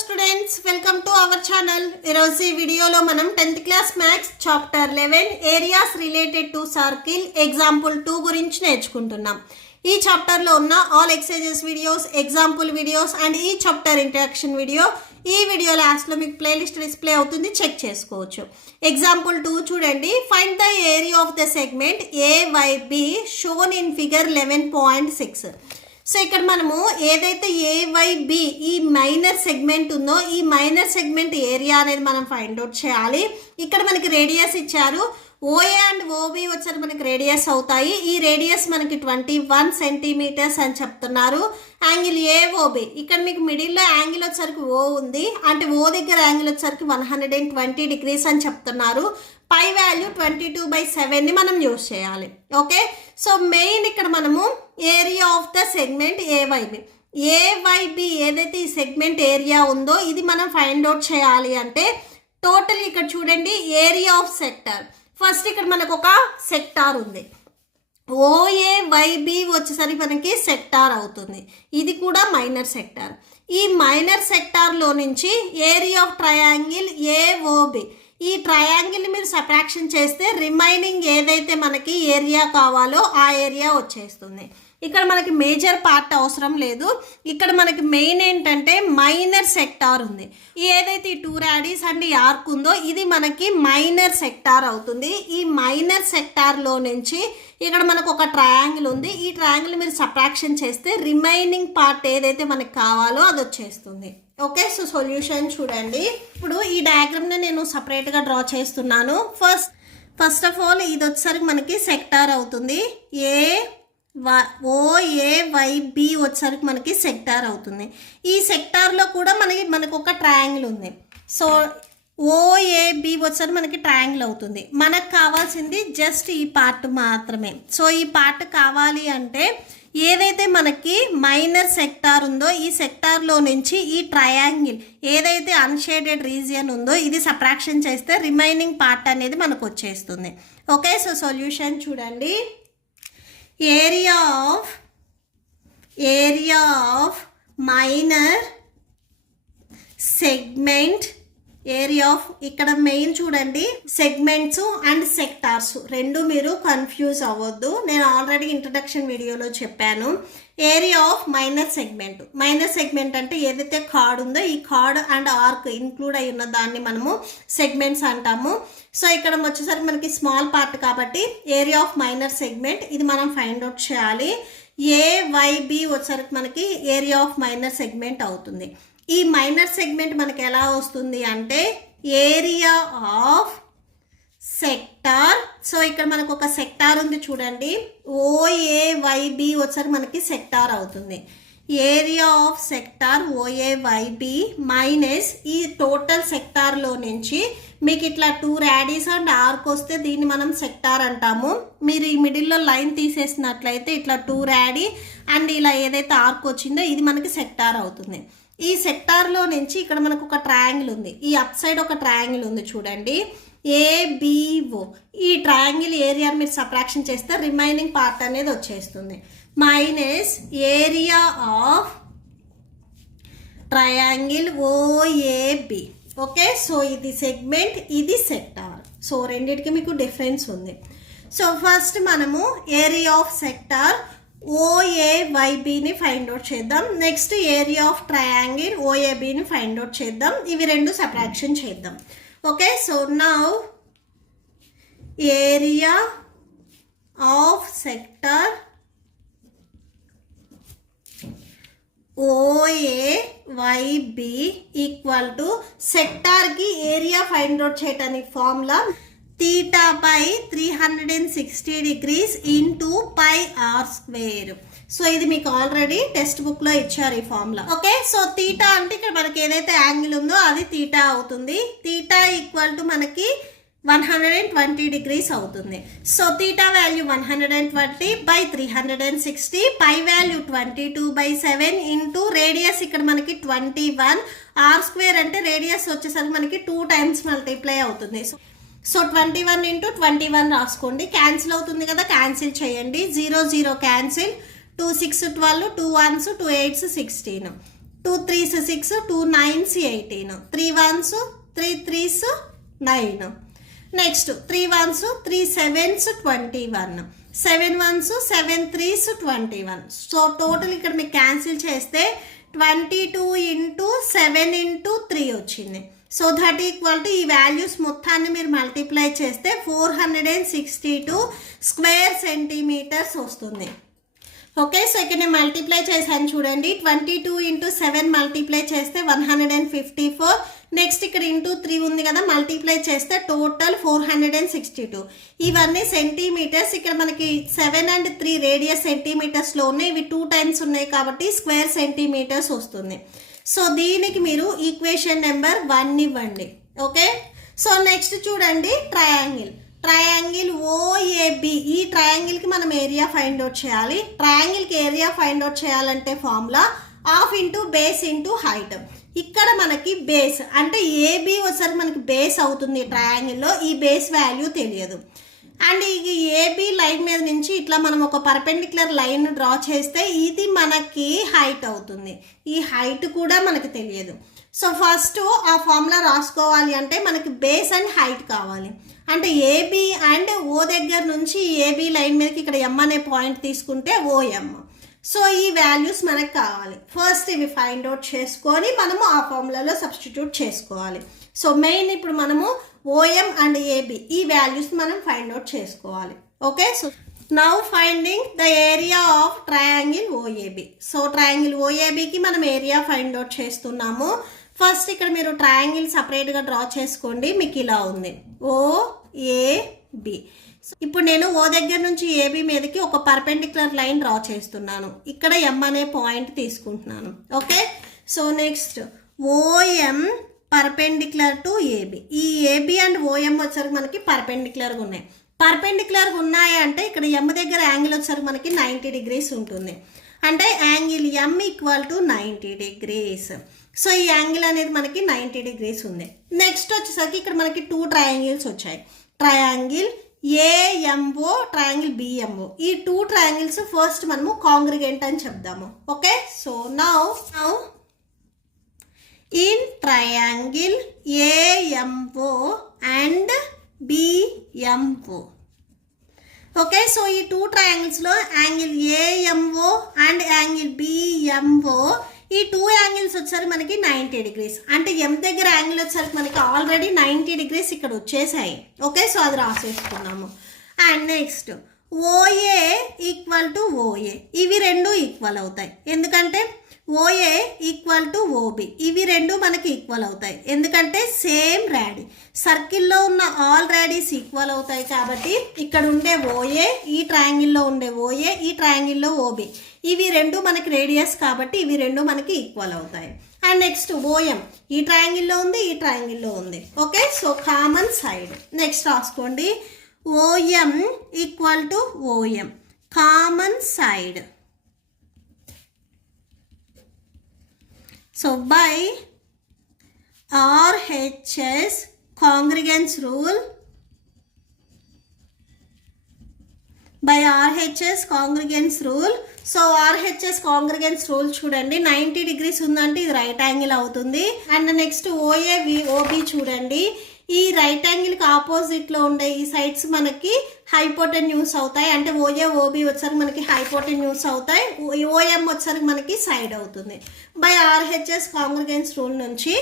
Students, welcome to our channel. ఈరోజు ఈ వీడియోలో మనం 10th class maths chapter 11 areas related to circle example 2 గురించి నేర్చుకుంటున్నాం. ఈ చాప్టర్లో ఉన్న all exercises videos, example videos and ఈ చాప్టర్ ఇంట్రడక్షన్ వీడియో ఈ వీడియో లాస్ట్లో మీకు ప్లేలిస్ట్ డిస్ప్లే అవుతుంది, చెక్ చేసుకోవచ్చు. ఎగ్జాంపుల్ 2 చూడండి. Find the area of the segment AYB shown in figure 11.6. So ఇక్కడ మనము ఏదైతే AYB ఈ మైనర్ సెగ్మెంట్ ఉందో ఈ మైనర్ సెగ్మెంట్ ఏరియా అనేది మనం ఫైండ్ అవుట్ చేయాలి. ఇక్కడ మనకి రేడియస్ ఇచ్చారు. OA అండ్ OB వచ్చారు మనకి రేడియస్ అవుతాయి. ఈ రేడియస్ మనకి 21 సెంటీమీటర్స్ అని చెప్తున్నారు. యాంగిల్ AOB ఇక్కడ మీకు మిడిల్లో యాంగిల్ వచ్చేసరికి O ఉంది, అంటే O దగ్గర యాంగిల్ వచ్చేసరికి 120 డిగ్రీస్ అని చెప్తున్నారు. పై వాల్యూ 22/7ని మనం యూజ్ చేయాలి. ఓకే, సో మెయిన్ ఇక్కడ మనము area of the segment AYB ఏదైతే ఈ సెగ్మెంట్ ఏరియా ఉందో ఇది మనం ఫైండ్ అవుట్ చేయాలి. అంటే టోటల్ ఇక్కడ చూడండి ఏరియా ఆఫ్ సెక్టార్. ఫస్ట్ ఇక్కడ మనకు ఒక సెక్టార్ ఉంది. OAYB వచ్చేసరికి మనకి సెక్టార్ అవుతుంది. ఇది కూడా మైనర్ సెక్టార్. ఈ మైనర్ సెక్టార్లో నుంచి ఏరియా ఆఫ్ ట్రయాంగిల్ AOB ఈ ట్రయాంగిల్ని మీరు సబ్ట్రాక్షన్ చేస్తే రిమైనింగ్ ఏదైతే మనకి ఏరియా కావాలో ఆ ఏరియా వచ్చేస్తుంది. ఇక్కడ మనకి మేజర్ పార్ట్ అవసరం లేదు. ఇక్కడ మనకి మెయిన్ ఏంటంటే మైనర్ సెక్టార్ ఉంది. ఏదైతే ఈ 2 రాడీస్ అండ్ ఈ ఆర్క్ ఉందో ఇది మనకి మైనర్ సెక్టార్ అవుతుంది. ఈ మైనర్ సెక్టార్లో నుంచి ఇక్కడ మనకు ఒక ట్రయాంగిల్ ఉంది. ఈ ట్రయాంగిల్ మీరు సబ్ట్రాక్షన్ చేస్తే రిమైనింగ్ పార్ట్ ఏదైతే మనకి కావాలో అది వచ్చేస్తుంది. ఓకే, సో సొల్యూషన్ చూడండి. ఇప్పుడు ఈ డయాగ్రామ్ని నేను సపరేట్గా డ్రా చేస్తున్నాను. ఫస్ట్ ఆఫ్ ఆల్ ఇది వచ్చేసరికి మనకి సెక్టార్ అవుతుంది. OAYB వచ్చేసరికి మనకి సెక్టార్ అవుతుంది. ఈ సెక్టార్లో కూడా మనకు ఒక ట్రయాంగిల్ ఉంది. సో OAB వచ్చేసరికి మనకి ట్రయాంగిల్ అవుతుంది. మనకు కావాల్సింది జస్ట్ ఈ పార్ట్ మాత్రమే. సో ఈ పార్ట్ కావాలి అంటే ఏదైతే మనకి మైనర్ సెక్టార్ ఉందో ఈ సెక్టార్లో నుంచి ఈ ట్రయాంగిల్ ఏదైతే అన్షేడెడ్ రీజియన్ ఉందో ఇది సబ్ట్రాక్షన్ చేస్తే రిమైనింగ్ పార్ట్ అనేది మనకు వచ్చేస్తుంది. ఓకే, సో సొల్యూషన్ చూడండి. Area of minor segment area of ఇక్కడ మెయిన్ చూడండి సెగ్మెంట్స్ అండ్ సెక్టార్స్ రెండు మీరు కన్ఫ్యూజ్ అవ్వద్దు. నేను ఆల్రెడీ ఇంట్రడక్షన్ వీడియోలో చెప్పాను. ఏరియా ఆఫ్ మైనర్ సెగ్మెంట్ అంటే ఏదైతే కార్డ్ ఉందో ఈ కార్డ్ అండ్ ఆర్క్ ఇంక్లూడ్ అయి ఉన్న దాన్ని మనము సెగ్మెంట్స్ అంటాము. సో ఇక్కడ వచ్చేసరికి మనకి స్మాల్ పార్ట్ కాబట్టి ఏరియా ఆఫ్ మైనర్ సెగ్మెంట్ ఇది మనం ఫైండ్ అవుట్ చేయాలి. AYB వచ్చేసరికి మనకి ఏరియా ఆఫ్ మైనర్ సెగ్మెంట్ అవుతుంది. ఈ మైనర్ సెగ్మెంట్ మనకి ఎలా వస్తుంది అంటే ఏరియా ఆఫ్ సెక్టార్. సో ఇక్కడ మనకు ఒక సెక్టార్ ఉంది చూడండి. OAYB వచ్చేసరికి మనకి సెక్టార్ అవుతుంది. Area of sector OAYB minus ఈ టోటల్ సెక్టార్లో నుంచి మీకు ఇట్లా 2 రాడీస్ అండ్ ఆర్క్ వస్తే దీన్ని మనం సెక్టార్ అంటాము. మీరు ఈ మిడిల్లో లైన్ తీసేసినట్లయితే ఇట్లా 2 రాడీ అండ్ ఇలా ఏదైతే ఆర్క్ వచ్చిందో ఇది మనకి సెక్టార్ అవుతుంది. ఈ సెక్టార్లో నుంచి ఇక్కడ మనకు ఒక ట్రయాంగిల్ ఉంది. ఈ అప్ సైడ్ ఒక ట్రయాంగిల్ ఉంది చూడండి ABO. ఈ ట్రయాంగిల్ ఏరియాని మీరు సబ్ట్రాక్షన్ చేస్తే రిమైనింగ్ పార్ట్ అనేది వచ్చేస్తుంది. Minus area of triangle OAB. Okay, so ఇది సెగ్మెంట్ ఇది సెక్టార్. సో రెండింటికి మీకు డిఫరెన్స్ ఉంది. సో ఫస్ట్ మనము ఏరియా ఆఫ్ సెక్టార్ OAYBని ఫైండ్ అవుట్ చేద్దాం. నెక్స్ట్ ఏరియా ఆఫ్ ట్రయాంగిల్ OABని ఫైండ్ అవుట్ చేద్దాం. ఇవి రెండు సబ్ట్రాక్షన్ చేద్దాం. Okay, so now area of sector OAYB equal to సెక్టార్కి ఏరియా ఫైండ్ అవుట్ చేయడానికి formula θ/360 degrees into πr². So ఇది మీకు ఆల్రెడీ టెక్స్ట్ బుక్లో ఇచ్చారు ఈ ఫార్ములా. ఓకే, సో తీటా అంటే ఇక్కడ మనకి ఏదైతే యాంగిల్ ఉందో అది తీటా అవుతుంది. తీటా ఈక్వల్ టు మనకి 120 డిగ్రీస్ అవుతుంది. So theta value 120/360, pi value 22/7 into radius ఇక్కడ మనకి 21. r² అంటే రేడియస్ వచ్చేసరికి మనకి 2 టైమ్స్ మల్టిప్లై అవుతుంది. సో 21 × 21 రాసుకోండి. క్యాన్సిల్ అవుతుంది కదా, క్యాన్సిల్ చేయండి. 0 0 cancel. 2 6 12, 2 1s 2 8s 16. 2 3s 6, 2 9s 18, 3 1s 3 3s 9, next 3 1s 3 7s 21, 7 1s 7 3s 21. So total ఇక్కడ మీకు క్యాన్సిల్ చేస్తే 22 ఇంటూ 7 ఇంటూ 3 వచ్చింది. సో దట్ ఈక్వల్ టు ఈ వాల్యూస్ మొత్తాన్ని మీరు మల్టిప్లై చేస్తే 462 స్క్వేర్ సెంటీమీటర్స్ వస్తుంది. ఓకే, సో ఇక్కడ నేను మల్టిప్లై చేశాను చూడండి. 22 ఇంటూ 7 మల్టిప్లై చేస్తే 154. నెక్స్ట్ ఇక్కడ ఇంటూ 3 ఉంది కదా, మల్టిప్లై చేస్తే టోటల్ 462. ఇవన్నీ సెంటీమీటర్స్. ఇక్కడ మనకి 7 and 3 రేడియస్ సెంటీమీటర్స్లో ఉన్నాయి. ఇవి 2 టైమ్స్ ఉన్నాయి కాబట్టి స్క్వేర్ సెంటీమీటర్స్ వస్తుంది. సో దీనికి మీరు ఈక్వేషన్ నెంబర్ 1 ఇవ్వండి. ఓకే, సో నెక్స్ట్ చూడండి ట్రయాంగిల్ ఓఏబి. ఈ ట్రయాంగిల్కి మనం ఏరియా ఫైండ్ అవుట్ చేయాలి. ట్రయాంగిల్కి ఏరియా ఫైండ్ అవుట్ చేయాలంటే formula half into base into height. ఇక్కడ మనకి బేస్ అంటే ఏబి వచ్చేసరికి మనకి బేస్ అవుతుంది ట్రయాంగిల్లో. ఈ బేస్ వాల్యూ తెలియదు. అండ్ ఈ ఏబి లైన్ మీద నుంచి ఇట్లా మనం ఒక పర్పెండిక్యులర్ లైన్ డ్రా చేస్తే ఇది మనకి హైట్ అవుతుంది. ఈ హైట్ కూడా మనకి తెలియదు. సో ఫస్ట్ ఆ ఫార్ములా రాసుకోవాలి అంటే మనకి బేస్ అండ్ హైట్ కావాలి. అంటే ఏబి అండ్ ఓ దగ్గర నుంచి ఏబి లైన్ మీదకి ఇక్కడ ఎం అనే పాయింట్ తీసుకుంటే ఓఎం. సో ఈ వాల్యూస్ మనకు కావాలి. ఫస్ట్ ఇవి ఫైండ్ అవుట్ చేసుకొని మనము ఆ ఫార్ములాలో సబ్స్టిట్యూట్ చేసుకోవాలి. సో మెయిన్ ఇప్పుడు మనము ఓఎం అండ్ ఏబి ఈ వాల్యూస్ మనం ఫైండ్ అవుట్ చేసుకోవాలి. Okay, so now finding the area of triangle OAB. So triangle ఓఏబికి మనం ఏరియా ఫైండ్ అవుట్ చేస్తున్నాము. ఫస్ట్ ఇక్కడ మీరు ట్రయాంగిల్ సపరేట్గా డ్రా చేసుకోండి. మీకు ఇలా ఉంది ఓఏబి. ఇప్పుడు నేను ఓ దగ్గర నుంచి ఏబి మీదకి ఒక పర్పెండిక్యులర్ లైన్ డ్రా చేస్తున్నాను. ఇక్కడ ఎం అనే పాయింట్ తీసుకుంటున్నాను. Okay, so next OM perpendicular to AB. ఈ ఏబి అండ్ ఓఎం వచ్చేసరికి మనకి పర్పెండిక్యులర్గా ఉన్నాయి. పర్పెండిక్యులర్గా ఉన్నాయి అంటే ఇక్కడ ఎం దగ్గర యాంగిల్ వచ్చేసరికి మనకి 90 degrees ఉంటుంది. అంటే angle M equal to 90 degrees. So ఈ యాంగిల్ అనేది మనకి 90 degrees ఉంది. నెక్స్ట్ వచ్చేసరికి ఇక్కడ మనకి 2 ట్రయాంగిల్స్ వచ్చాయి. Triangle AMO, triangle BMO. ఈ 2 ట్రయాంగిల్స్ ఫస్ట్ మనము కాంగ్రిగెంట్ అని చెప్దాము. Okay, so now in triangle AMO and BMO. Okay, so ఈ 2 ట్రయాంగిల్స్లో angle AMO and angle BMO ఈ 2 యాంగిల్స్ వచ్చేసరికి మనకి 90 degrees. అంటే ఎం దగ్గర యాంగిల్ వచ్చేసరికి మనకి ఆల్రెడీ 90 degrees ఇక్కడ వచ్చేసాయి. ఓకే, సో అది రాసేసుకున్నాము. And next OA equal to OA. ఇవి రెండు ఈక్వల్ అవుతాయి. ఎందుకంటే ఓఏ ఈక్వల్ టు ఓబి. ఇవి రెండు మనకి ఈక్వల్ అవుతాయి. ఎందుకంటే సేమ్ రాడీ. సర్కిల్లో ఉన్న ఆల్ రాడీస్ ఈక్వల్ అవుతాయి కాబట్టి ఇక్కడ ఉండే ఓఏ, ఈ ట్రయాంగిల్లో ఉండే ఓఏ, ఈ ట్రయాంగిల్లో ఓబి, ఇవి రెండు మనకి రేడియస్ కాబట్టి ఇవి రెండు మనకి ఈక్వల్ అవుతాయి. అండ్ నెక్స్ట్ ఓఎం ఈ ట్రయాంగిల్లో ఉంది, ఈ ట్రయాంగిల్లో ఉంది. Okay, so common side. Next రాసుకోండి OM equal to OM common side. So by RHS congruence rule, so RHS congruence rule చూడండి. 90 degrees ఉందంటే ఇది రైట్ యాంగిల్ అవుతుంది. అండ్ నెక్స్ట్ ఓబి చూడండి. ఈ రైట్ యాంగిల్కి ఆపోజిట్లో ఉండే ఈ సైడ్స్ మనకి హైపోటెన్యూస్ అవుతాయి. అంటే ఓఏ ఓబి వచ్చరికి మనకి హైపోటెన్యూస్ అవుతాయి. ఓఎం వచ్చరికి మనకి సైడ్ అవుతుంది. బై ఆర్హెచ్ఎస్ కాంగ్రిగెన్స్ రూల్ నుంచి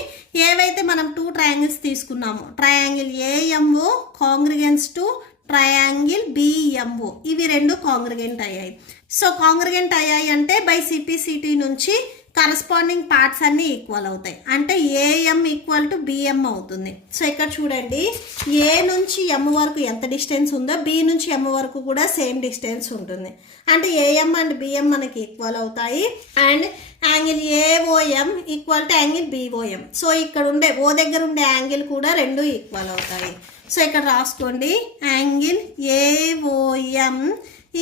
ఏవైతే మనం 2 ట్రయాంగిల్స్ తీసుకున్నామో, triangle AMO congruence to triangle BMO, ఇవి రెండు కాంగ్రిగెంట్ అయ్యాయి. సో కాంగ్రిగెంట్ అయ్యాయి అంటే బై సిపిసిటీ నుంచి కరస్పాండింగ్ పార్ట్స్ అన్నీ ఈక్వల్ అవుతాయి. అంటే ఏఎం ఈక్వల్ టు బిఎం అవుతుంది. సో ఇక్కడ చూడండి ఏ నుంచి ఎం వరకు ఎంత డిస్టెన్స్ ఉందో బి నుంచి ఎం వరకు కూడా సేమ్ డిస్టెన్స్ ఉంటుంది. అంటే ఏఎం అండ్ బిఎం మనకి ఈక్వల్ అవుతాయి. And angle AOM equal to angle BOM. So ఇక్కడ ఉండే ఓ దగ్గర ఉండే యాంగిల్ కూడా రెండు ఈక్వల్ అవుతాయి. సో ఇక్కడ రాసుకోండి angle AOM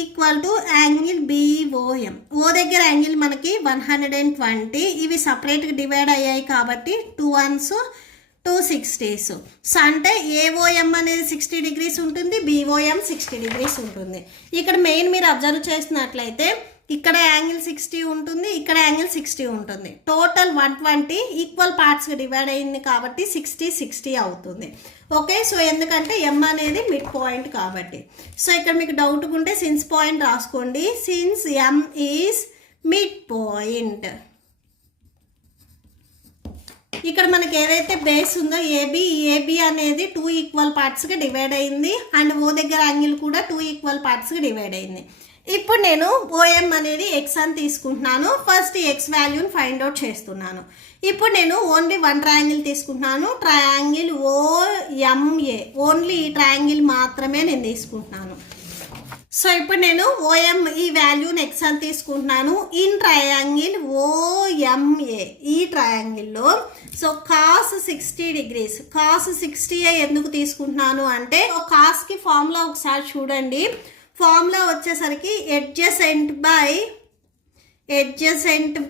equal to angle BOM. O దగ్గర యాంగిల్ మనకి 120. ఇవి సపరేట్గా డివైడ్ అయ్యాయి కాబట్టి 2 1s 260s. సో అంటే ఏఓఎం అనేది 60 degrees ఉంటుంది, బిఓఎం 60 degrees ఉంటుంది. ఇక్కడ మెయిన్ మీరు అబ్జర్వ్ చేసినట్లయితే ఇక్కడ యాంగిల్ 60 ఉంటుంది, ఇక్కడ యాంగిల్ 60 ఉంటుంది. టోటల్ 120 ఈక్వల్ పార్ట్స్గా డివైడ్ అయింది కాబట్టి 60 అవుతుంది. ఓకే, సో ఎందుకంటే ఎం అనేది మిడ్ పాయింట్ కాబట్టి. సో ఇక్కడ మీకు డౌట్ ఉంటే సిన్స్ పాయింట్ రాసుకోండి. Since M is mid point. ఇక్కడ మనకి ఏదైతే బేస్ ఉందో ఏబి అనేది 2 ఈక్వల్ పార్ట్స్గా డివైడ్ అయింది అండ్ ఓ దగ్గర యాంగిల్ కూడా 2 ఈక్వల్ పార్ట్స్గా డివైడ్ అయింది. ఇప్పుడు నేను ఓఎం అనేది ఎక్స్ అని తీసుకుంటున్నాను. ఫస్ట్ ఎక్స్ వాల్యూని ఫైండ్ అవుట్ చేస్తున్నాను. ఇప్పుడు నేను ఓన్లీ 1 ట్రయాంగిల్ తీసుకుంటున్నాను, ట్రయాంగిల్ ఓఎంఏ. ఓన్లీ ఈ ట్రయాంగిల్ మాత్రమే నేను తీసుకుంటున్నాను. సో ఇప్పుడు నేను ఓఎం ఈ వాల్యూని ఎక్స్ అని తీసుకుంటున్నాను ఇన్ ట్రయాంగిల్ ఓఎంఏ. ఈ ట్రయాంగిల్లో సో కాస్ 60 డిగ్రీస్. కాస్ 60 ఎందుకు తీసుకుంటున్నాను అంటే కాస్కి ఫార్ములా ఒకసారి చూడండి. ఫార్ములా వచ్చేసరికి ఎడ్జసెంట్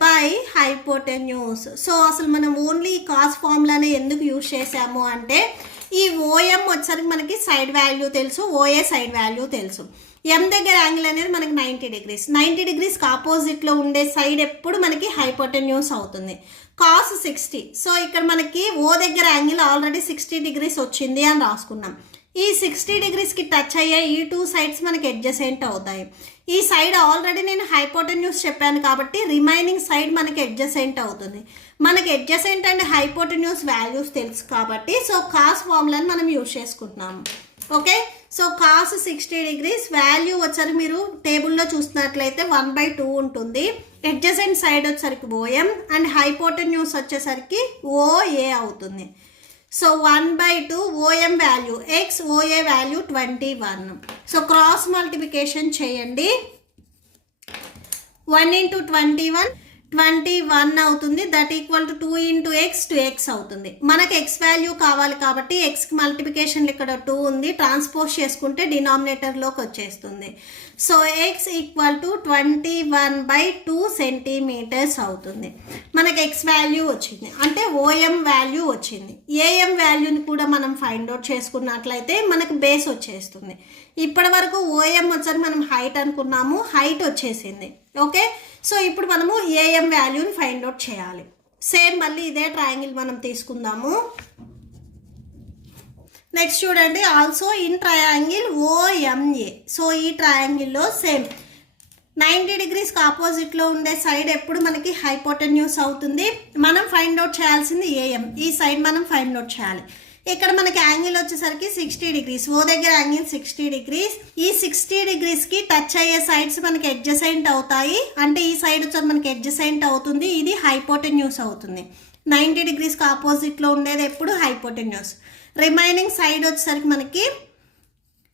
బై హైపోటెన్యూస్. సో అసలు మనం ఓన్లీ కాస్ ఫార్ములానే ఎందుకు యూజ్ చేసాము అంటే ఈ ఓఎం వచ్చేసరికి మనకి సైడ్ వాల్యూ తెలుసు, ఓఏ సైడ్ వాల్యూ తెలుసు. ఎం దగ్గర యాంగిల్ అనేది మనకి 90 డిగ్రీస్. 90 డిగ్రీస్కి ఆపోజిట్లో ఉండే సైడ్ ఎప్పుడు మనకి హైపోటెన్యూస్ అవుతుంది. కాస్ 60. సో ఇక్కడ మనకి ఓ దగ్గర యాంగిల్ ఆల్రెడీ 60 డిగ్రీస్ వచ్చింది అని రాసుకున్నాం. ఈ 60 డిగ్రీస్కి టచ్ అయ్యే ఈ 2 సైడ్స్ మనకి అడ్జసెంట్ అవుతాయి. ఈ సైడ్ ఆల్రెడీ నేను హైపోటెన్యూస్ చెప్పాను కాబట్టి రిమైనింగ్ సైడ్ మనకి అడ్జసెంట్ అవుతుంది. మనకి అడ్జసెంట్ అండ్ హైపోటెన్యూస్ వాల్యూస్ తెలుసు కాబట్టి సో కాస్ ఫార్ములాని మనం యూజ్ చేసుకుంటున్నాము. Okay, so cos 60 degrees value వచ్చరికి మీరు టేబుల్లో చూసినట్లయితే 1/2 ఉంటుంది. అడ్జసెంట్ సైడ్ వచ్చరికి ఓఎం అండ్ హైపోటెన్యూస్ వచ్చేసరికి ఓఏ అవుతుంది. So 1/2 OM value x, OA value 21. So cross multiplication చేయండి. 1 × 21 అవుతుంది. That equal to 2 × x 2x అవుతుంది. మనకు x వాల్యూ కావాలి కాబట్టి ఎక్స్కి మల్టిప్లికేషన్ ఇక్కడ 2 ఉంది, ట్రాన్స్పోజ్ చేసుకుంటే డినామినేటర్లోకి వచ్చేస్తుంది. So x equal to 21/2 centimetres అవుతుంది. మనకి ఎక్స్ వాల్యూ వచ్చింది అంటే ఓఎం వాల్యూ వచ్చింది. ఏఎం వాల్యూని కూడా మనం ఫైండ్ అవుట్ చేసుకున్నట్లయితే మనకు బేస్ వచ్చేస్తుంది. ఇప్పటి వరకు ఓఎం వచ్చి మనం హైట్ అనుకున్నాము, హైట్ వచ్చేసింది. ఓకే, సో ఇప్పుడు మనము ఏఎం వాల్యూని ఫైండ్ అవుట్ చేయాలి. సేమ్ మళ్ళీ ఇదే ట్రయాంగిల్ మనం తీసుకుందాము. నెక్స్ట్ చూడండి, also in triangle OMA. So ఈ ట్రయాంగిల్లో సేమ్ 90 డిగ్రీస్కి ఆపోజిట్లో ఉండే సైడ్ ఎప్పుడు మనకి హైపోటెన్యూస్ అవుతుంది. మనం ఫైండ్ అవుట్ చేయాల్సింది ఏఎం. ఈ సైడ్ మనం ఫైండ్ అవుట్ చేయాలి. ఇక్కడ మనకి యాంగిల్ వచ్చేసరికి 60 డిగ్రీస్. ఓ దగ్గర యాంగిల్ 60 డిగ్రీస్. ఈ 60 డిగ్రీస్కి టచ్ అయ్యే సైడ్స్ మనకి అడ్జసెంట్ అవుతాయి. అంటే ఈ సైడ్ వచ్చి మనకి అడ్జసెంట్ అవుతుంది, ఇది హైపోటెన్యూస్ అవుతుంది. 90 డిగ్రీస్కి ఆపోజిట్లో ఉండేది ఎప్పుడు హైపోటెన్యూస్. రిమైనింగ్ సైడ్ వచ్చేసరికి మనకి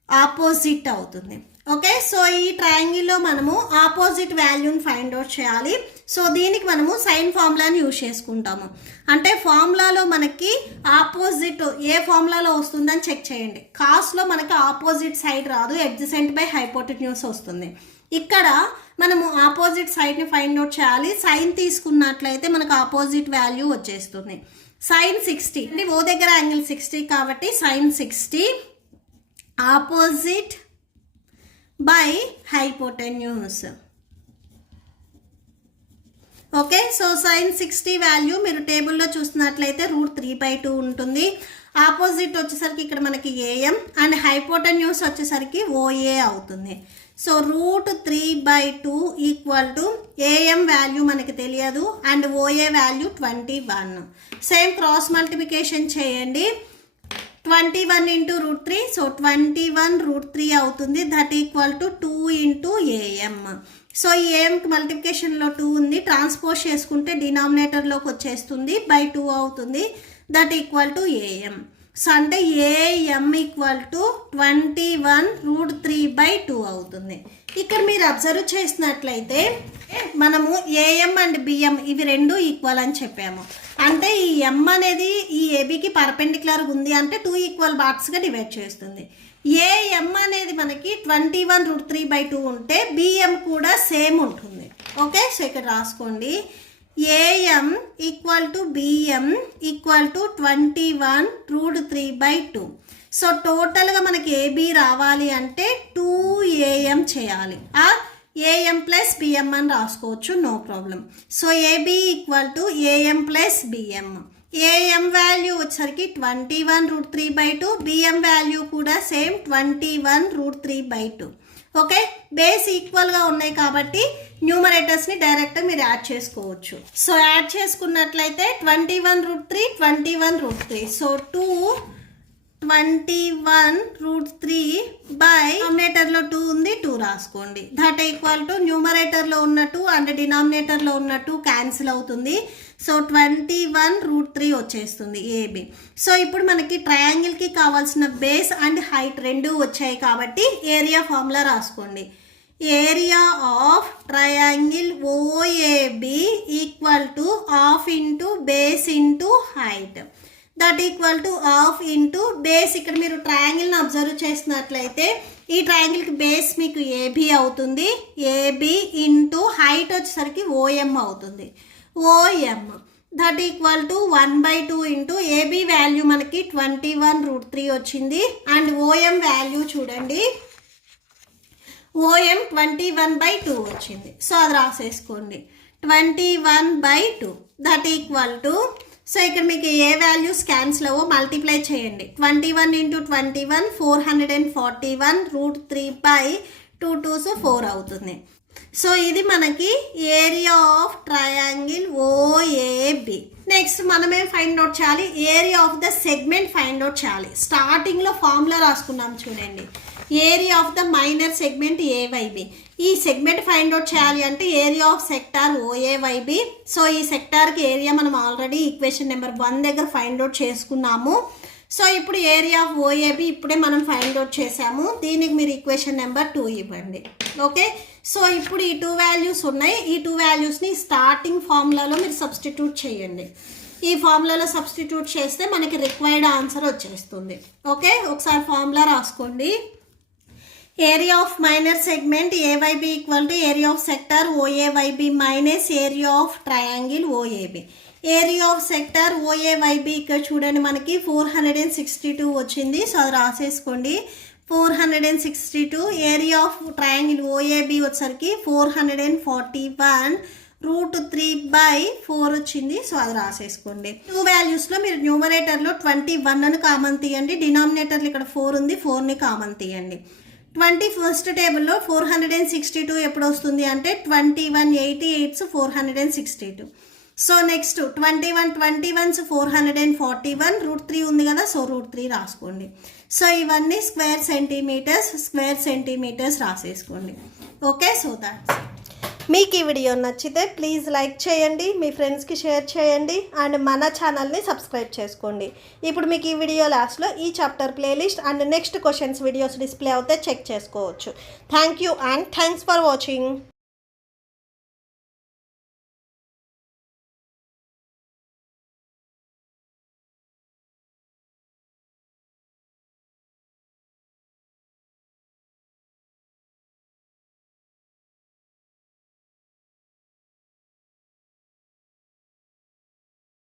ఆపోజిట్ అవుతుంది. ఓకే, సో ఈ ట్రయాంగిల్లో మనము ఆపోజిట్ వాల్యూని ఫైండ్ అవుట్ చేయాలి. సో దీనికి మనము సైన్ ఫార్ములాని యూజ్ చేసుకుంటాము. అంటే ఫార్ములాలో మనకి ఆపోజిట్ ఏ ఫార్ములాలో వస్తుందని చెక్ చేయండి. కాస్లో మనకి ఆపోజిట్ సైడ్ రాదు, అడ్జసెంట్ బై హైపోటెన్యూస్ వస్తుంది. ఇక్కడ మనము ఆపోజిట్ సైడ్ని ఫైండ్ అవుట్ చేయాలి. సైన్ తీసుకున్నట్లయితే మనకు ఆపోజిట్ వాల్యూ వచ్చేస్తుంది. సైన్ 60 అంటే ఓ దగ్గర యాంగిల్ 60 కాబట్టి sine 60 opposite by hypotenuse. Okay, so sine 60 value మీరు టేబుల్లో చూసినట్లయితే √3/2 ఉంటుంది. ఆపోజిట్ వచ్చేసరికి ఇక్కడ మనకి ఏఎం అండ్ హైపోటెన్యూస్ వచ్చేసరికి ఓఏ అవుతుంది. So √3/2 equal to AM value మనకి తెలియదు and OA value 21. Same cross multiplication చేయండి. 21 × √3, సో 21√3 అవుతుంది. That equal to 2 × AM. So ఈ ఏఎంకి మల్టిప్లికేషన్లో 2 ఉంది, ట్రాన్స్పోజ్ చేసుకుంటే డినామినేటర్లోకి వచ్చేస్తుంది, /2 అవుతుంది. That equal to AM. So అంటే ఏఎం ఈక్వల్ టు 21√3/2 అవుతుంది. ఇక్కడ మీరు అబ్జర్వ్ చేసినట్లయితే మనము ఏఎం అండ్ బిఎం ఇవి రెండు ఈక్వల్ అని చెప్పాము. అంటే ఈ ఎం అనేది ఈ ఏబికి పర్పెండిక్యులర్గా ఉంది అంటే 2 ఈక్వల్ పార్ట్స్గా డివైడ్ చేస్తుంది. ఏఎం అనేది మనకి 21√3/2 ఉంటే బిఎం కూడా సేమ్ ఉంటుంది. ఓకే, సో ఇక్కడ రాసుకోండి. AM equal to BM equal to 21√3/2. So టోటల్గా మనకి ఏబి రావాలి అంటే 2 ఏఎం చేయాలి. ఏఎం ప్లస్ బిఎం అని రాసుకోవచ్చు, no problem. So AB equal to AM plus BM. AM value వచ్చేసరికి 21√3/2, బిఎం వాల్యూ కూడా సేమ్ 21√3/2. ఓకే, బేస్ ఈక్వల్గా ఉన్నాయి కాబట్టి న్యూమరేటర్స్ని డైరెక్ట్గా మీరు యాడ్ చేసుకోవచ్చు. సో యాడ్ చేసుకున్నట్లయితే 21√3, 21√3. సో 21√3 బై డినామినేటర్లో 2 ఉంది, 2 రాసుకోండి. దట్ ఈక్వల్ టు న్యూమరేటర్లో ఉన్న 2 అండ్ డినామినేటర్లో ఉన్న 2 క్యాన్సిల్ అవుతుంది. సో 21√3 వచ్చేస్తుంది ఏబి. సో ఇప్పుడు మనకి ట్రయాంగిల్కి కావాల్సిన బేస్ అండ్ హైట్ రెండు వచ్చాయి కాబట్టి ఏరియా ఫార్ములా రాసుకోండి. Area of triangle OAB equal to half into base into height. That equal to half into base. ఇక్కడ మీరు ట్రయాంగిల్ని అబ్జర్వ్ చేసినట్లయితే ఈ ట్రయాంగిల్కి బేస్ మీకు ఏబి అవుతుంది. ఏబి ఇంటూ హైట్ వచ్చేసరికి ఓఎం అవుతుంది. OM that equal to 1/2 into AB value మనకి 21√3 వచ్చింది. అండ్ ఓఎం వాల్యూ చూడండి, ఓఎం 21/2 వచ్చింది. సో అది రాసేసుకోండి, 21/2 దట్ ఈక్వల్ టు. సో ఇక్కడ మీకు ఏ వాల్యూస్ క్యాన్సిల్ అవ్వో మల్టిప్లై చేయండి. 21 ఇంటూ 21 441√3/2 2s 4 అవుతుంది. సో ఇది మనకి area of triangle OAB. Next మనమేం ఫైండ్ అవుట్ చేయాలి, area of the segment find out చేయాలి. స్టార్టింగ్లో ఫార్ములా రాసుకున్నాం చూడండి, area of the minor segment AYB. ఈ సెగ్మెంట్ ఫైండ్ అవుట్ చేయాలి అంటే area of sector OAYB. So ఈ సెక్టార్కి ఏరియా మనం ఆల్రెడీ ఈక్వేషన్ నెంబర్ 1 దగ్గర ఫైండ్ అవుట్ చేసుకున్నాము. సో ఇప్పుడు ఏరియా ఆఫ్ ఓఏబి ఇప్పుడే మనం ఫైండ్ అవుట్ చేసాము. దీనికి మీరు ఈక్వేషన్ నెంబర్ 2 ఇవ్వండి. ఓకే, సో ఇప్పుడు ఈ 2 వాల్యూస్ ఉన్నాయి. ఈ 2 వాల్యూస్ని స్టార్టింగ్ ఫార్ములాలో మీరు సబ్స్టిట్యూట్ చేయండి. ఈ ఫార్ములాలో సబ్స్టిట్యూట్ చేస్తే మనకి రిక్వైర్డ్ ఆన్సర్ వచ్చేస్తుంది. ఓకే, ఒకసారి ఫార్ములా రాసుకోండి. Area of minor segment AYB equal to area of sector OAYB minus area of triangle OAB. Area of sector OAYB ఇక్కడ చూడండి మనకి 462 వచ్చింది. సో అది రాసేసుకోండి, 462. ఏరియా ఆఫ్ ట్రయాంగిల్ ఓఏబి వచ్చేసరికి 441√3/4 వచ్చింది. సో అది రాసేసుకోండి. 2 వాల్యూస్లో మీరు న్యూమరేటర్లో 21 అని కామన్ తీయండి, డినామినేటర్లో ఇక్కడ 4 ఉంది, 4ని కామన్ తీయండి. 21st టేబుల్లో 462 ఎప్పుడు వస్తుంది అంటే 21/88 462. సో నెక్స్ట్ 21 441 ఉంది కదా, సో √3 రాసుకోండి. సో ఇవన్నీ స్క్వేర్ సెంటీమీటర్స్ రాసేసుకోండి. Okay, so that's. మీకు ఈ వీడియో నచ్చితే ప్లీజ్ లైక్ చేయండి, మీ ఫ్రెండ్స్కి షేర్ చేయండి అండ్ మన ఛానల్ని సబ్స్క్రైబ్ చేసుకోండి. ఇప్పుడు మీకు ఈ వీడియో లాస్ట్లో ఈ chapter playlist and next questions videos display అవుతే చెక్ చేసుకోవచ్చు. Thank you and thanks for watching.